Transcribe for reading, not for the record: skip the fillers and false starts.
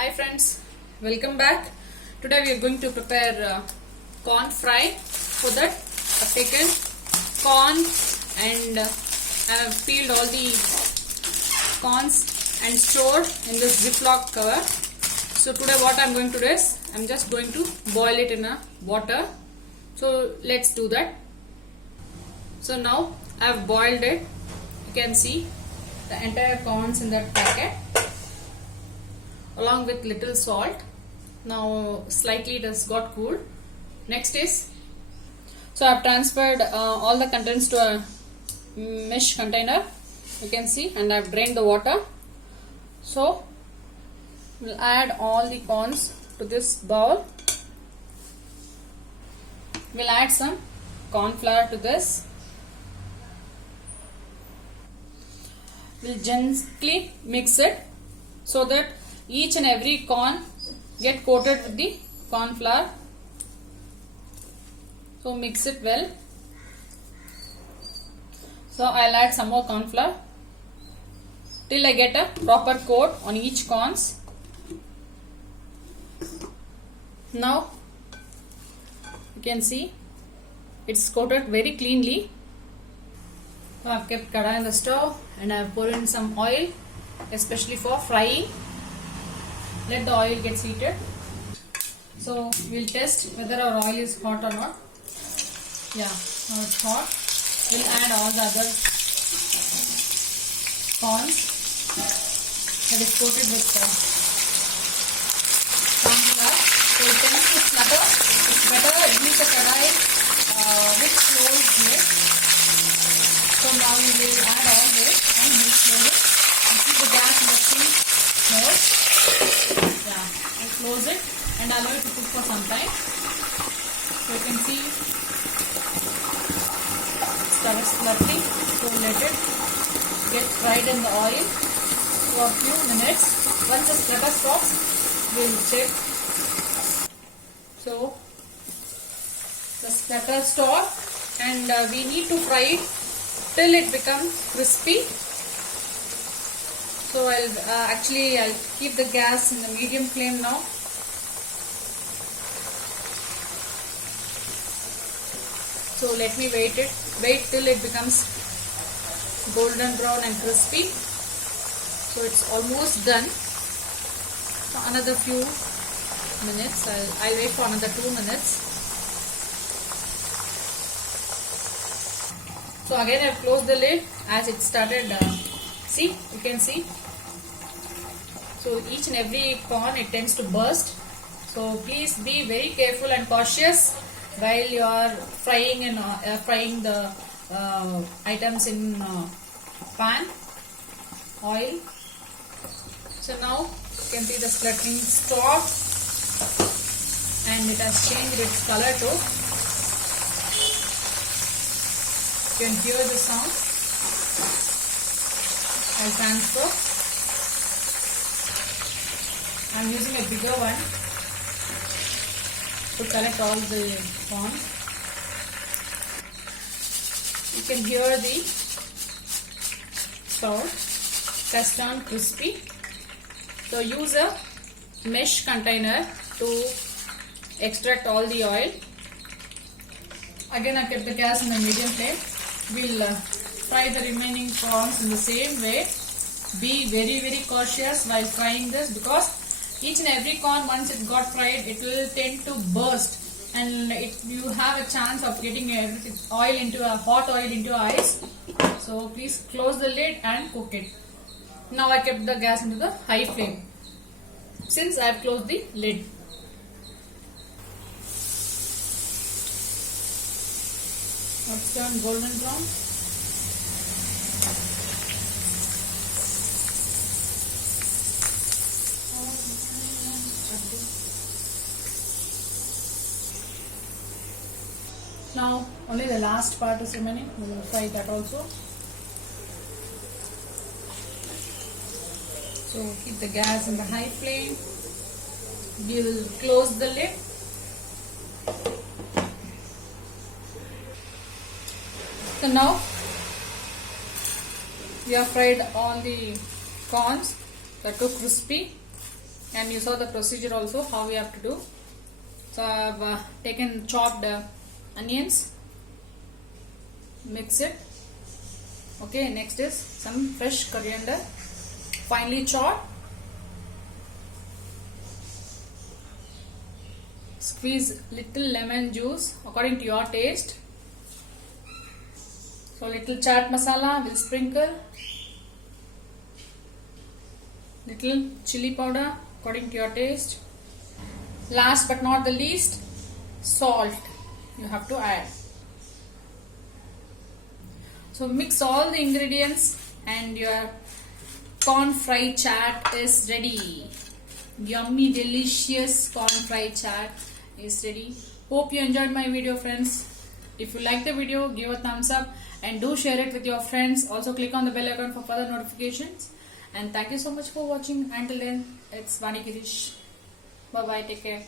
Hi friends, welcome back. Today we are going to prepare corn fry. For that I've taken corn and I have peeled all the corns and stored in this Ziploc cover. So today what I'm going to do is I'm just going to boil it in a water. So let's do that. So now I have boiled it. You can see the entire corns in that packet, along with little salt. Now slightly it has got cooled. Next is, so I have transferred all the contents to a mesh container, you can see, and I have drained the water. So we'll add all the corns to this bowl. We'll add some corn flour to this. We'll gently mix it so that each and every corn get coated with the corn flour. So mix it well. So I'll add some more corn flour till I get a proper coat on each corns. Now you can see it's coated very cleanly. So I've kept kadai on the stove and I've poured in some oil, especially for frying. Let the oil get heated. So we'll test whether our oil is hot or not. Yeah, now it's hot. We'll add all the other corns that is coated with corn flour. So it tends to flutter. It's better use a kadai with closed lid. So now we will add all this and mix it and keep the gas in the sink mode. Yeah, I'll close it and allow it to cook for some time. So you can see it starts fluttering. So let it get fried in the oil for a few minutes. Once the splatter stops, we will check. So the splatter stopped and we need to fry it till it becomes crispy. So I'll keep the gas in the medium flame now. So let me wait till it becomes golden brown and crispy. So it's almost done. So another few minutes. I'll wait for another 2 minutes. So again I've closed the lid as it started. See, you can see. So each and every corn, it tends to burst. So please be very careful and cautious while you are frying and frying the items in pan oil. So now you can see the spluttering stopped and it has changed its color too. You can hear the sound. I'll transfer. I'm using a bigger one to collect all the corn. You can hear the sound. It has turned crispy. So use a mesh container to extract all the oil. Again I kept the gas in the medium flame. We'll fry the remaining corns in the same way. Be very cautious while frying this, because each and every corn, once it got fried, it will tend to burst and you have a chance of getting hot oil into ice. So please close the lid and cook it. Now I kept the gas into the high flame since I have closed the lid. It's turned golden brown. Now only the last part is remaining. We will fry that also. So keep the gas in the high flame. We will close the lid. So now we have fried all the corns that are crispy. and you saw the procedure also how we have to do. So I have taken chopped onions, mix it. Okay, next is some fresh coriander, finely chopped. Squeeze little lemon juice according to your taste. So little chaat masala will sprinkle. Little chili powder according to your taste. Last but not the least, salt you have to add. So mix all the ingredients and your corn fried chaat is ready. Yummy, delicious corn fried chaat is ready. Hope you enjoyed my video, friends. If you like the video, give a thumbs up and do share it with your friends. Also click on the bell icon for further notifications. And thank you so much for watching. Until then, it's Vani Girish. Bye bye. Take care.